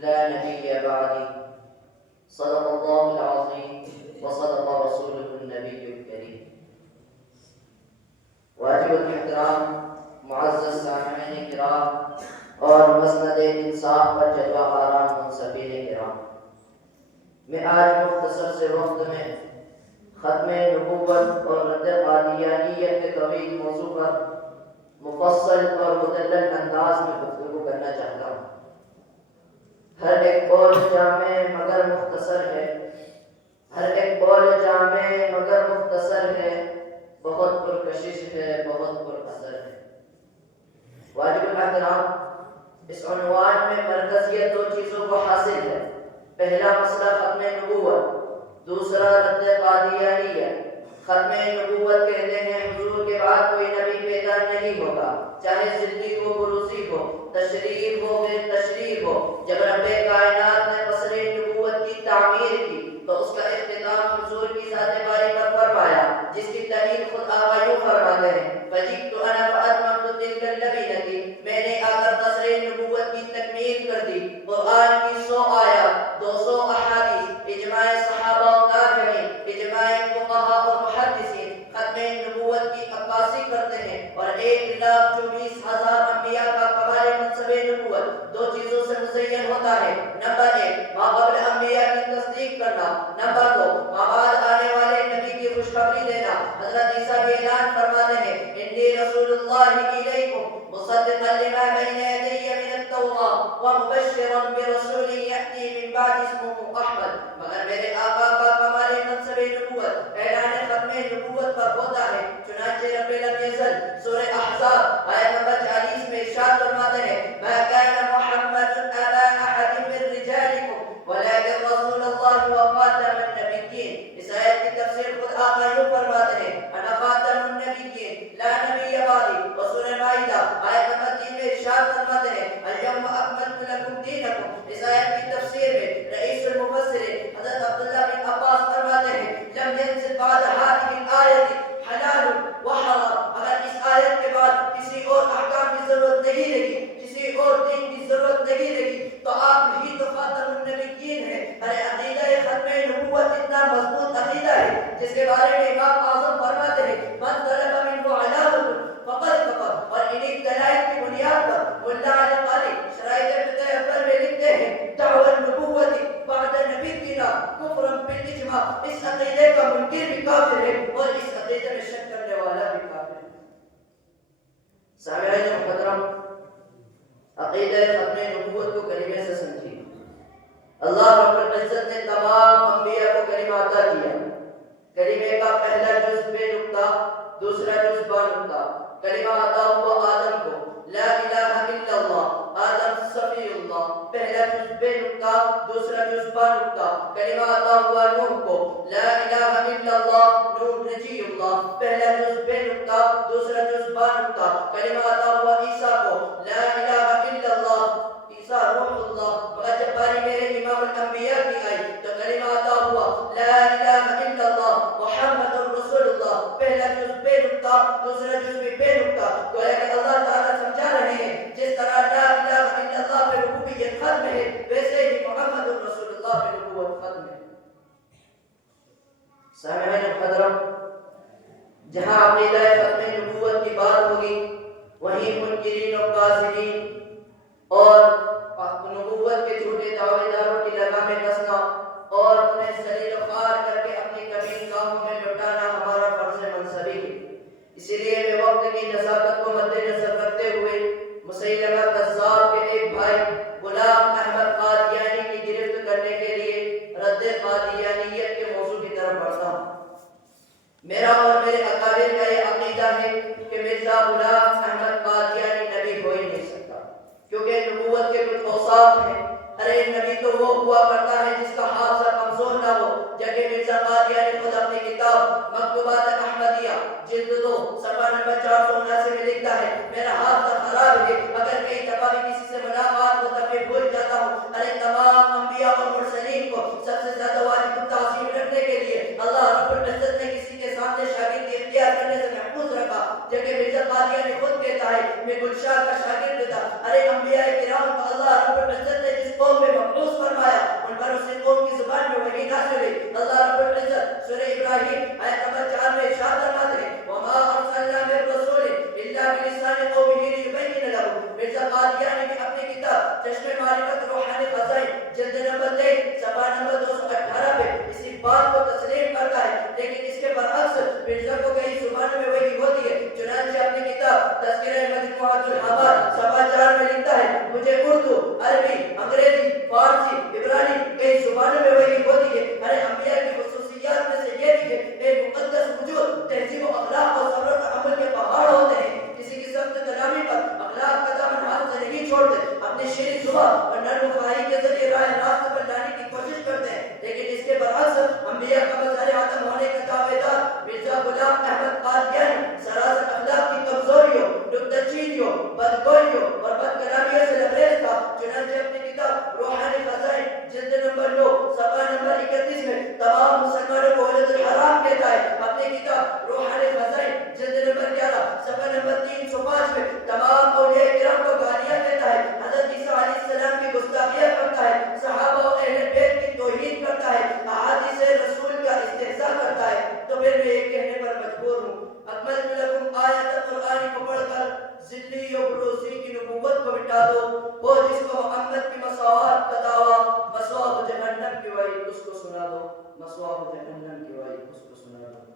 لا نبي بعدي صدق الله العظيم وصدق رسوله النبي الكريم. واجب الاحترام معزز سامعین کرام اور مسند انصاف پر جلوہ آرام منصفین کرام، میں آج مختصر سے وقت میں ختم نبوت اور رد قادیانیت کے طویل موضوع پر مفصل اور مدلل انداز میں گفتگو کرنا چاہتا ہوں۔ ہر ایک قول جامع مگر مختصر ہے، ہر ایک قول جامع مگر مختصر ہے، بہت پرکشش ہے، بہت پر اثر ہے۔ واجب الاحترام، اس عنوان میں مرکزیت دو چیزوں کو حاصل ہے۔ پہلا مسئلہ ختم نبوت، دوسرا رد قادیانیت۔ ختم نبوت کہتے ہیں حضور کے بعد کوئی نبی پیدا نہیں ہوگا، چاہے صدیق ہو بروسی ہو، تشریف ہو غیر تشریف ہو۔ جب رب کائنات نے قصر نبوت کی تعمیر کی تو اس کا اختتام حضور کی ذات باری پر فرمایا، جس کی تعمیر خود آقا یوں فرماتے ہیں، فجئت انا فاتممت تلک اللبنۃ، میں نے آ کر قصر نبوت کی تکمیل کر دی۔ قرآن کی 100 آیات، 200 احادیث، اجماع صحابہ و تابعین، اجماع فقہاء اور محدثین ختم نبوت کی عکاسی کرتے ہیں، اور 1,24,000 انبیاء کا کمال منصب نبوت دو چیزوں سے مزین ہوتا ہے۔ نمبر 1 ما قبل انبیاء کی تصدیق کرنا، نمبر 2 ما بعد آنے والے نبی کی خوشخبری دینا۔ حضرت عیسیٰ بھی اعلان فرماتے ہیں، انی رسول اللہ الیکم مصدقا لما بین یدی من التوراۃ ومبشرا برسول یأتی من بعد اسمہ احمد۔ مگر میرے آقا کا کمال منصب نبوت اعلان ختم نبوت پر ہوتا ہے۔ چنانچہ رب لم یزل سورہ احزاب آیت نمبر 40 میں ارشاد فرماتے ہیں، ما کان محمد ابا احد من رجالکم ولکن رسول اللہ وخاتم النبیین۔ اس آیت کی تفسیر خود آقا یوں فرماتے ہیں، انا خاتم النبیین لا نبی بعدی۔ اور سورہ مائدہ آیت نمبر 3 میں ارشاد فرماتے ہیں، الیوم اکملت لکم دینکم۔ اس آیت کی تفسیر میں رئیس المفسرین حضرت عبداللہ بن عباس فرماتے ہیں، لم ينزل بعد هذه الآیت حلال وحرام۔ اگر اس آیت کے بعد کسی اور احکام کی ضرورت نہیں رہی، کسی اور دین کی ضرورت نہیں رہی، تو آپ ہی تو خاتم النبیین ہیں۔ ارے عقیدہ ختم نبوت اتنا مضبوط عقیدہ ہے جس کے بارے میں امام اعظم فرماتے ہیں، من طلب منه علامۃ فقد کفر۔ اور انہی دلائل کی بنیاد پر ملا علی قاری شرائط فقہ اکبر میں لکھتے ہیں، دعوی النبوت بعد نبینا کفر بالاجماع۔ اس عقیدے کا منکر بھی کافر ہے اور اس عقیدے میں شک کرنے والا بھی کافر ہے۔ سامعین محترم، عقیدہ ختم نبوت کو کلمے سے سمجھیے۔ اللہ رب العزت نے تمام انبیاء کو کلمہ عطا کیا۔ کلمے کا پہلا جز بے نقطہ، دوسرا جز با نقطہ۔ کلمہ عطا ہوا آدم کو، لا الہ الا اللہ، آدم صفی اللہ، پہلا جز بے نقطہ، دوسرا جز با نقطہ۔ کلمہ عطا ہوا نوح کو، لا الہ الا اللہ، نوح نجی اللہ، پہلا جز بے نقطہ، دوسرا جز با نقطہ۔ کلمہ عطا ہوا عیسیٰ کو، لا الہ الا اللہ، عیسیٰ روح اللہ۔ مگر جب باری میرے امام الانبیاء کی آئی تو کلمہ عطا ہوا، لا الہ الا اللہ محمد رسول اللہ، پہلا جز بے نقطہ، دوسرا جز بھی بے نقطہ۔ گویا کہ اللہ تعالیٰ سمجھا رہے ہیں، جس طرح لا الہ الا اللہ پہ ربوبیت ختم ہے، ویسے ہی محمد رسول اللہ پہ نبوت ختم ہے۔ سامعین محترم، جہاں عقیدہ ختم نبوت کی بات ہوگی وہیں منکرین و کاذبین اور نبوت کے جھوٹے دعوے داروں کی لگامیں کسنا اور انہیں ذلیل و خوار کر کے اپنی کمین کاموں میں لٹانا ہمارا فرض منصبی ہے۔ اسی لیے میں وقت کی نزاکت کو مد نظر رکھتے ہوئے مسیلمہ کذاب کے ایک بھائی غلام احمد قادیانی کی گرفت کرنے کے لیے رد قادیانیت کے موضوع کی طرف بڑھتا ہوں۔ میرا اور میرے اکابر کا یہ عقیدہ ہے کہ مرزا غلام احمد قادیانی نبی ہو ہی نہیں سکتا، کیونکہ نبوت کے کچھ اوصاف ہیں۔ ارے نبی تو وہ ہوا کرتا ہے جس کا حافظہ کمزور نہ ہو، جبکہ مرزا قادیانی خود اپنی کتاب مکتوبات احمدیہ جلد 2 صفحہ نمبر 479 میں لکھتا ہے، میرا حافظہ خراب ہے، اگر کئی دفعہ بھی کسی سے ملاقات ہو تب میں بھول جاتا ہوں۔ ارے تمام انبیاء اور مرسلین کو سب سے زیادہ واجب التعظیم رکھنے کے لیے اللہ رب العزت نے کسی کے سامنے شاگردی اختیار کرنے سے محفوظ رکھا، جبکہ مرزا قادیانی خود کہتا ہے میں گلشاہ کا شاگرد تھا۔ ارے انبیاء کرام کو اللہ رب العزت نے جس قوم میں فارسی عبرانی کئی زبانوں میں وحی ہوتی ہے. ارے انبیاء کی خصوصیات میں سے یہ بھی ہے ایک مقدس وجود تہذیب و اخلاق اور صبر و تحمل کے پہاڑ ہوتے ہیں. کسی کی سخت کلامی پر اخلاق کا دامن ہاتھ سے نہیں چھوڑتے, اپنی شیریں زبان اور نرم خواہی کے ذریعے راہ راست پر لانے کی کوشش کرتے ہیں. لیکن اس کے برعکس انبیاء کا مظہر آدم ہونے کا دعوے دار مرزا غلام احمد قادیانی سراسر اخلاق کی کمزوریوں, نکتہ بدگوئیوں اور بد کلامیوں سے لبریز تھا. چنانچہ اپنی کتاب روحانی خزائن جلد نمبر 9 صفحہ نمبر 31 میں تمام مسلمانوں کو ولد الحرام کہتا ہے. اپنی کتاب روحانی خزائن جلد نمبر 11 صفحہ نمبر 305 میں تمام اولیاء کرام کو گالیاں دیتا ہے. حضرت عیسیٰ علیہ السلام کی گستاخیاں کرتا ہے, صحابہ و اہل بیت کی توہین کرتا ہے, احادیث رسول کا استہزاء کرتا ہے. تو پھر میں یہ کہنے پر مجبور ہوں, اکملت لکم آیت قرآن کو پڑھ کر ذلی و بروسی کی نبوت کو مٹا دو. وہ جس کو محمد کی مساوات کا دعویٰ مسواہ جہنم کی وعید اس کو سنا دو, مسواہ جہنم کی وعید اس کو سنا دو.